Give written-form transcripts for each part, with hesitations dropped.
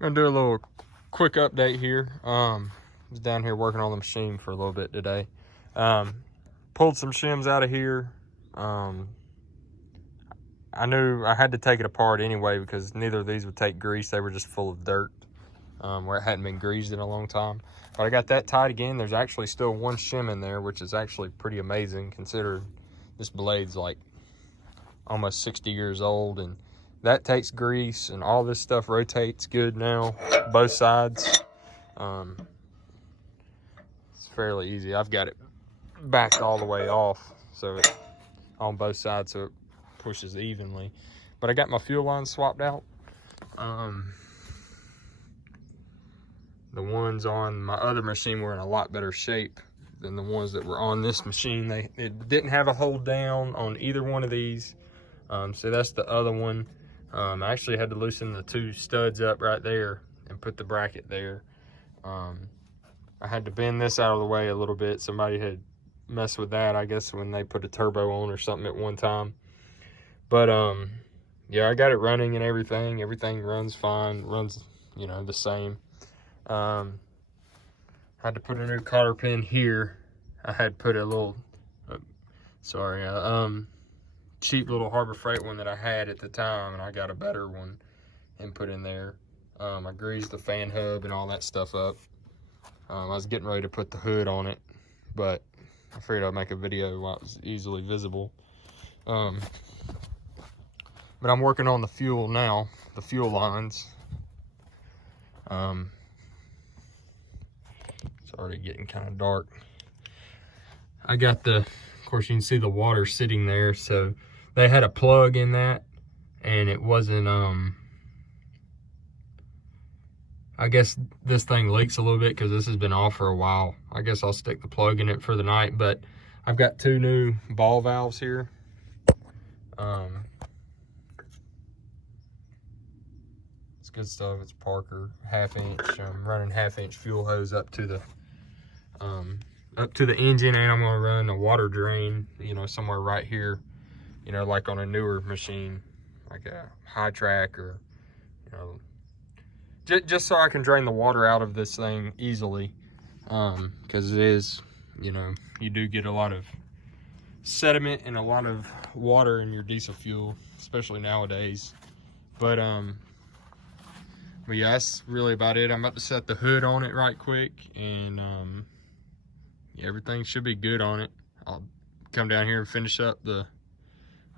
Gonna do a little quick update here. Was down here working on the machine for a little bit today. Pulled some shims out of here. I knew I had to take it apart anyway because neither of these would take grease. They were just full of dirt, where it hadn't been greased in a long time. But I got that tight again. There's actually still one shim in there, which is actually pretty amazing considering this blade's like almost 60 years old, and that takes grease, and all this stuff rotates good now, both sides. It's fairly easy. I've got it backed all the way off, so it's on both sides, so it pushes evenly. But I got my fuel line swapped out. The ones on my other machine were in a lot better shape than the ones that were on this machine. It didn't have a hold down on either one of these. So that's the other one. I actually had to loosen the two studs up right there and put the bracket there. I had to bend this out of the way a little bit. Somebody had messed with that, I guess, when they put a turbo on or something at one time. But yeah, I got it running and everything. Everything runs fine, runs, you know, the same. Had to put a new cotter pin here. I had put a little, cheap little Harbor Freight one that I had at the time, and I got a better one and put in there. I greased the fan hub and all that stuff up. I was getting ready to put the hood on it, but I figured I'd make a video while it was easily visible. But I'm working on the fuel now, the fuel lines. It's already getting kind of dark. I got of course you can see the water sitting there, so they had a plug in that, and it wasn't, I guess this thing leaks a little bit because this has been off for a while. I guess I'll stick the plug in it for the night, but I've got two new ball valves here. It's good stuff. It's Parker, 1/2 inch. I'm running 1/2 inch fuel hose up to the engine, and I'm gonna run a water drain, you know, somewhere right here, you know, like on a newer machine, like a high track, or, you know, just so I can drain the water out of this thing easily, because it is, you know, you do get a lot of sediment and a lot of water in your diesel fuel, especially nowadays. But yeah, that's really about it. I'm about to set the hood on it right quick, and yeah, everything should be good on it. I'll come down here and finish up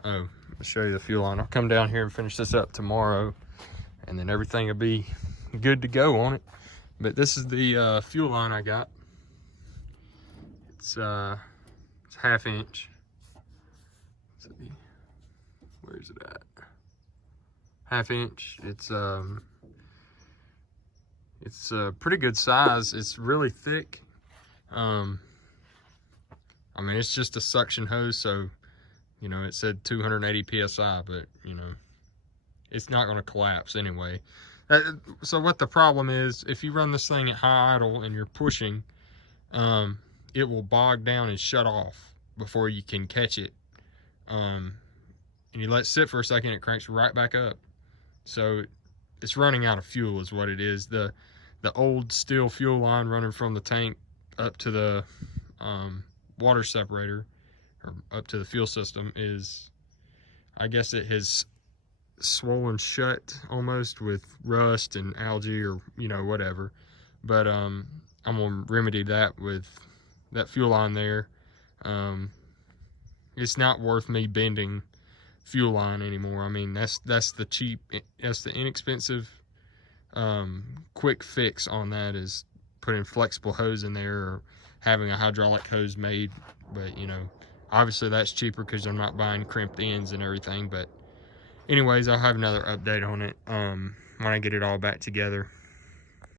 I'll show you the fuel line. I'll come down here and finish this up tomorrow, and then everything will be good to go on it. But this is the fuel line I got. It's 1/2 inch. Let's see, where's it at? 1/2 inch. It's a pretty good size. It's really thick. I mean, it's just a suction hose, so, you know, it said 280 PSI, but, you know, it's not going to collapse anyway. So what the problem is, if you run this thing at high idle and you're pushing, it will bog down and shut off before you can catch it. And you let it sit for a second, it cranks right back up. So it's running out of fuel is what it is. The old steel fuel line running from the tank up to the water separator, or up to the fuel system, is, I guess it has swollen shut almost with rust and algae, or, you know, whatever. But I'm gonna remedy that with that fuel line there. It's not worth me bending fuel line anymore. I mean, that's the inexpensive quick fix on that, is putting flexible hose in there or having a hydraulic hose made. But, you know, obviously that's cheaper because I'm not buying crimped ends and everything. But anyways, I'll have another update on it when I get it all back together.